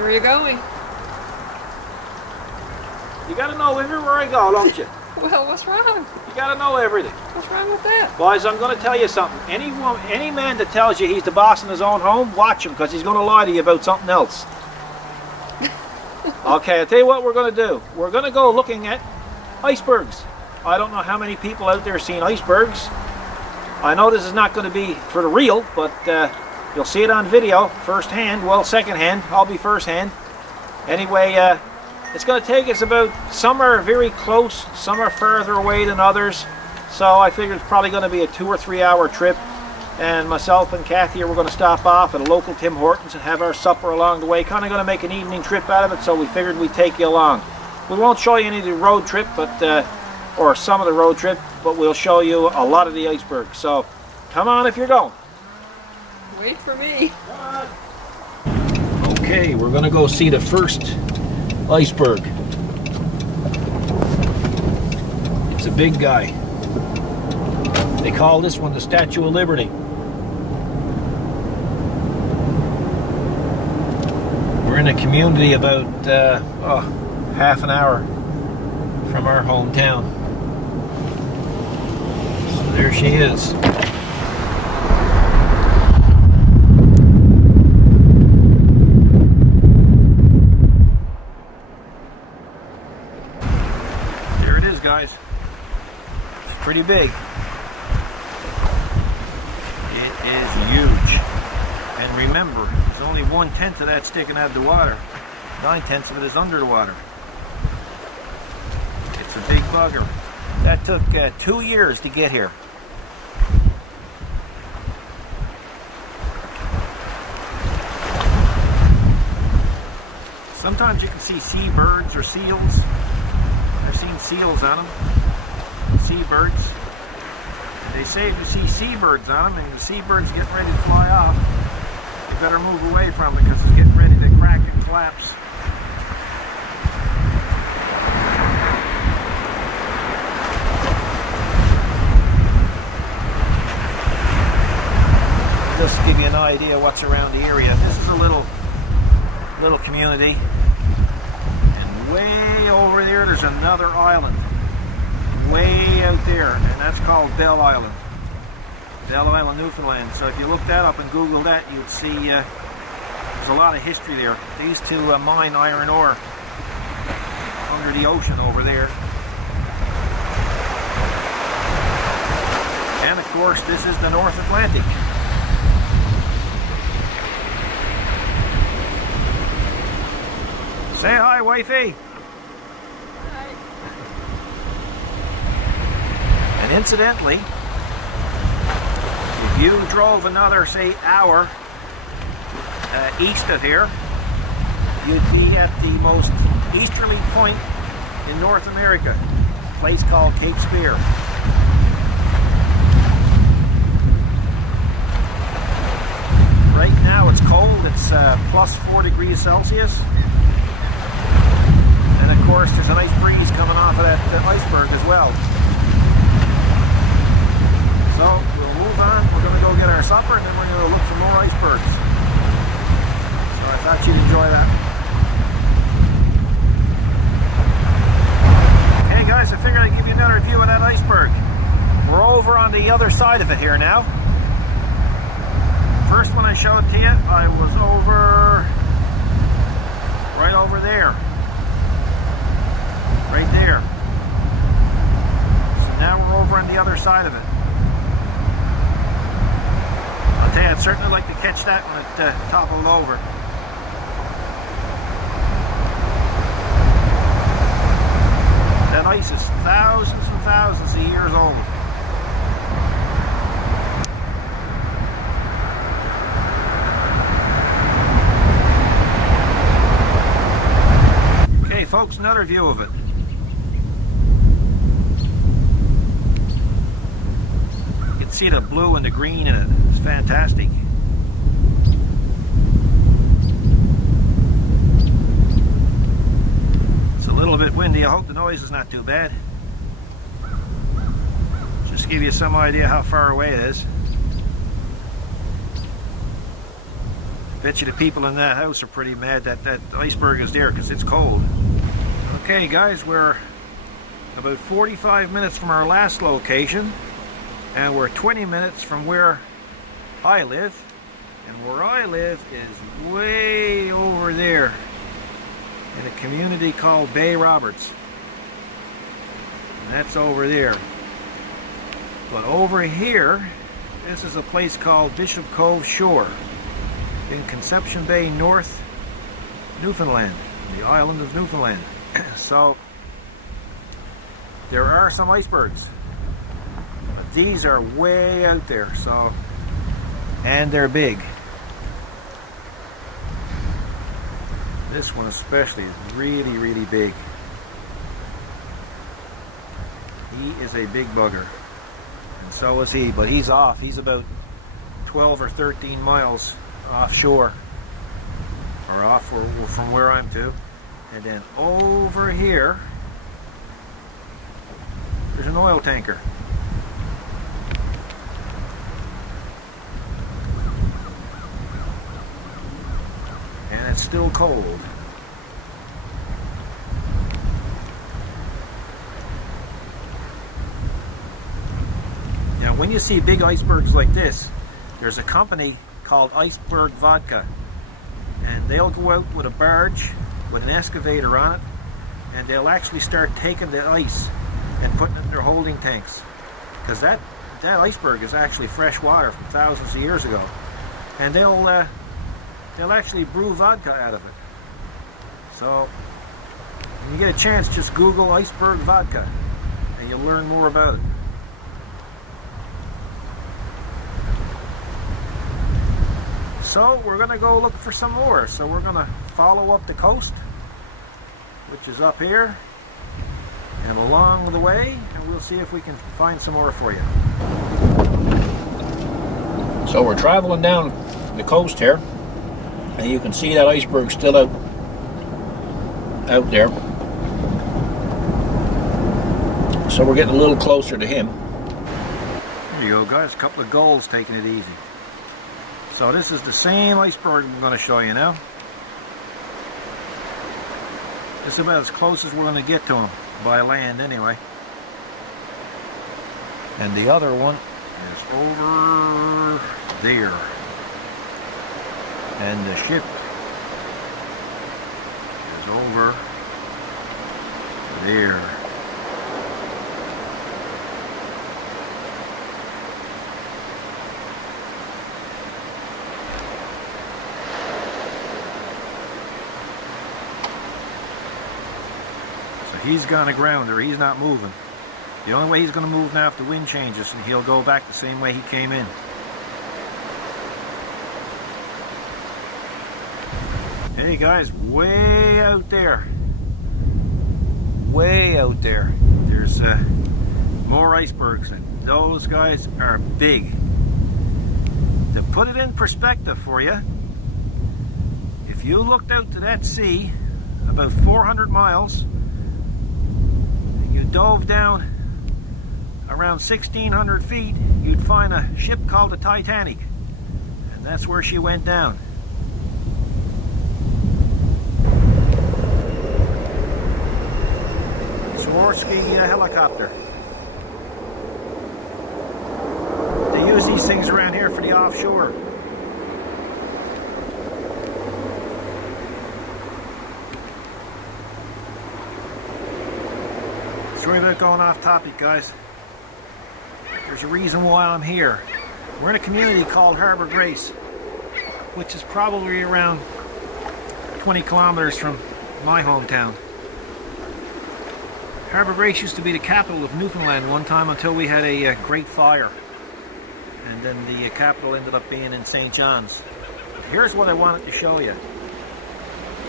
Where are you going? You gotta know everywhere I go, don't you? Well, what's wrong? You gotta know everything. What's wrong with that? Boys, I'm gonna tell you something. Any man that tells you he's the boss in his own home, watch him, because he's gonna lie to you about something else. Okay, I'll tell you what we're gonna do. We're gonna go looking at icebergs. I don't know how many people out there seen icebergs. I know this is not going to be for the real, but you'll see it on video first hand. Well, second hand. I'll be first hand. Anyway, it's going to take us about, some are very close, some are further away than others. So I figured it's probably going to be a 2 or 3 hour trip. And myself and Kathy we're going to stop off at a local Tim Hortons and have our supper along the way. Kind of going to make an evening trip out of it, so we figured we'd take you along. We won't show you any of the road trip, but or some of the road trip, but we'll show you a lot of the icebergs. So come on if you're going. Wait for me. Okay, we're going to go see the first iceberg. It's a big guy. They call this one the Statue of Liberty. We're in a community about half an hour from our hometown. So there she is. There it is, guys. It's pretty big. It is huge. And remember, there's only 1/10 of that sticking out of the water. 9/10 of it is under the water. It's a big bugger. That took 2 years to get here. Sometimes you can see seabirds or seals. I've seen seals on them. Seabirds. And they say if you see seabirds on them and the seabird's getting ready to fly off, you better move away from it because it's getting ready to crack and collapse. Just to give you an idea what's around the area. This is a little community, and way over there's another island, way out there, and that's called Bell Island. Bell Island, Newfoundland. So if you look that up and Google that, you'd see there's a lot of history there. They used to mine iron ore under the ocean over there. And of course, this is the North Atlantic. Say hi, wifey. Hi. And incidentally, if you drove another, say, hour east of here, you'd be at the most easterly point in North America, a place called Cape Spear. Right now it's cold, it's plus 4 degrees Celsius. And of course there's a nice breeze coming off of that iceberg as well. So we'll move on, we're going to go get our supper and then we're going to look for more icebergs. So I thought you'd enjoy that. Okay guys, I figured I'd give you another view of that iceberg. We're over on the other side of it here now. First one I showed to you, I was right over there. Right there. So now we're over on the other side of it. I'll tell you, I'd certainly like to catch that when it toppled over. That ice is thousands and thousands of years old. Okay, folks, another view of it. You can see the blue and the green in it. It's fantastic. It's a little bit windy. I hope the noise is not too bad. Just to give you some idea how far away it is. Bet you the people in that house are pretty mad that that iceberg is there because it's cold. Okay guys, we're about 45 minutes from our last location, and we're 20 minutes from where I live. And where I live is way over there in a community called Bay Roberts. And that's over there. But over here, this is a place called Bishop Cove Shore in Conception Bay, North Newfoundland, the island of Newfoundland. So there are some icebergs, but these are way out there, so, and they're big. This one especially is really, really big. He is a big bugger, and so is he, but he's off. He's about 12 or 13 miles offshore, or off from where I'm to. And then over here, there's an oil tanker. And it's still cold. Now when you see big icebergs like this, there's a company called Iceberg Vodka, and they'll go out with a barge with an excavator on it, and they'll actually start taking the ice and putting it in their holding tanks, because that iceberg is actually fresh water from thousands of years ago, and they'll actually brew vodka out of it. So when you get a chance, just Google Iceberg Vodka and you'll learn more about it. So we're going to go look for some more. So we're going to follow up the coast, which is up here, and along the way, and we'll see if we can find some more for you. So we're traveling down the coast here, and you can see that iceberg still out there. So we're getting a little closer to him. There you go guys, a couple of gulls taking it easy. So this is the same iceberg I'm going to show you now. This is about as close as we're going to get to him, by land anyway. And the other one is over there. And the ship is over there. He's gone aground there, he's not moving. The only way he's going to move now if the wind changes, and he'll go back the same way he came in. Hey guys, way out there, there's more icebergs, and those guys are big. To put it in perspective for you, if you looked out to that sea about 400 miles, dove down around 1,600 feet, you'd find a ship called the Titanic, and that's where she went down. Swarovski helicopter. They use these things around here for the offshore. Sorry about going off topic, guys. There's a reason why I'm here. We're in a community called Harbour Grace, which is probably around 20 kilometers from my hometown. Harbour Grace used to be the capital of Newfoundland one time until we had a great fire. And then the capital ended up being in St. John's. Here's what I wanted to show you.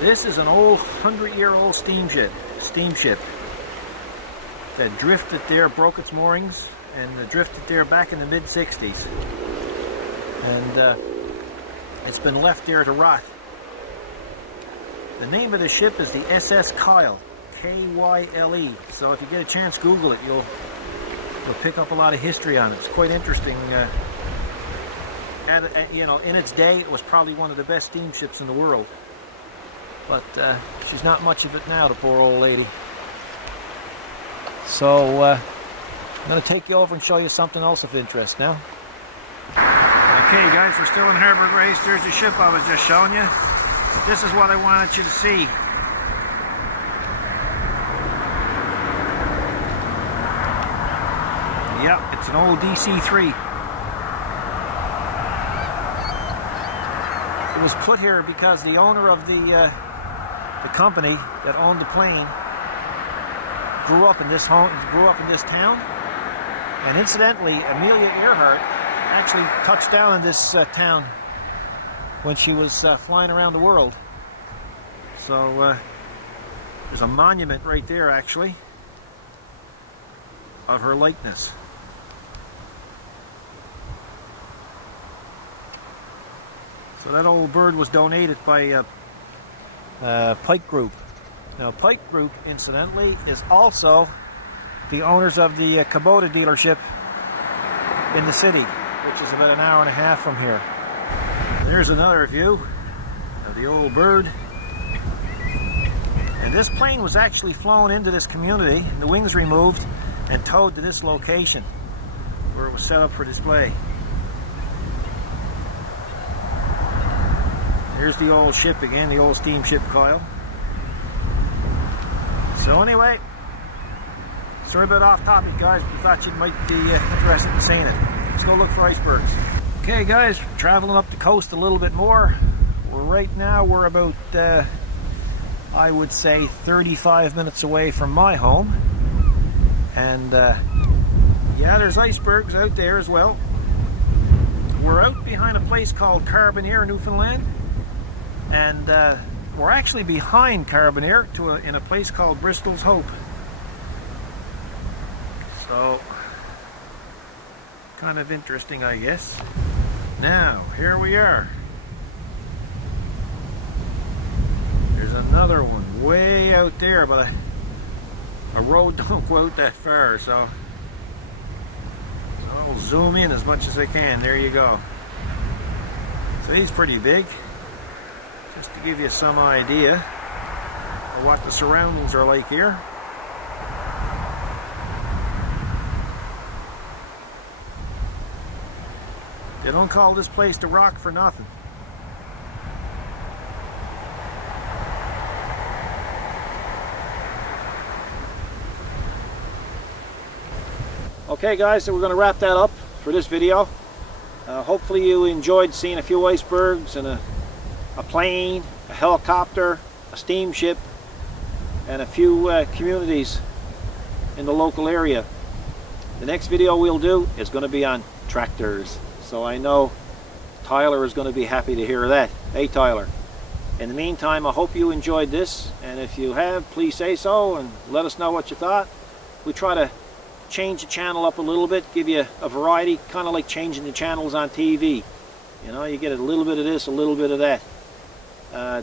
This is an old 100-year-old steamship that drifted there, broke its moorings, and drifted there back in the mid-60s. And it's been left there to rot. The name of the ship is the SS Kyle, K-Y-L-E. So if you get a chance, Google it. You'll pick up a lot of history on it. It's quite interesting and you know, in its day, it was probably one of the best steamships in the world. But she's not much of it now, the poor old lady. So I'm going to take you over and show you something else of interest now. Okay guys, we're still in Harbour Grace. There's the ship I was just showing you. This is what I wanted you to see. Yep, it's an old DC-3. It was put here because the owner of the company that owned the plane grew up in this town, and incidentally, Amelia Earhart actually touched down in this town when she was flying around the world. So there's a monument right there, actually, of her likeness. So that old bird was donated by Pike Group. Now, Pike Group, incidentally, is also the owners of the Kubota dealership in the city, which is about an hour and a half from here. There's another view of the old bird. And this plane was actually flown into this community, and the wings removed and towed to this location where it was set up for display. Here's the old ship again, the old steamship coil. So anyway, sorry about off topic guys, but thought you might be interested in seeing it. Let's go look for icebergs. Okay guys, traveling up the coast a little bit more. Right now we're about, I would say 35 minutes away from my home. And yeah, there's icebergs out there as well. We're out behind a place called Carbonear, Newfoundland. And we're actually behind Carbonear in a place called Bristol's Hope. So, kind of interesting, I guess. Now, here we are. There's another one way out there, but a road don't go out that far, so I'll zoom in as much as I can. There you go. So he's pretty big. Just to give you some idea of what the surroundings are like here. They don't call this place the Rock for nothing. Okay guys, so we're going to wrap that up for this video. Hopefully you enjoyed seeing a few icebergs and a plane, a helicopter, a steamship, and a few communities in the local area. The next video we'll do is going to be on tractors. So I know Tyler is going to be happy to hear that. Hey Tyler. In the meantime, I hope you enjoyed this, and if you have, please say so and let us know what you thought. We try to change the channel up a little bit, give you a variety, kind of like changing the channels on TV. You know, you get a little bit of this, a little bit of that.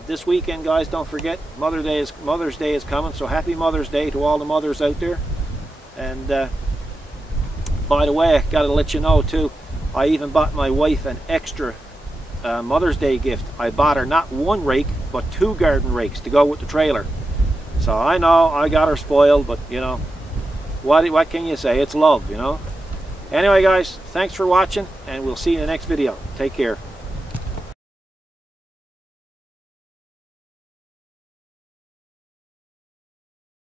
This weekend, guys, don't forget, Mother's Day is coming, so happy Mother's Day to all the mothers out there. And by the way, I got to let you know too, I even bought my wife an extra Mother's Day gift. I bought her not one rake, but 2 garden rakes to go with the trailer. So I know I got her spoiled, but you know, what can you say? It's love, you know. Anyway guys, thanks for watching, and we'll see you in the next video. Take care.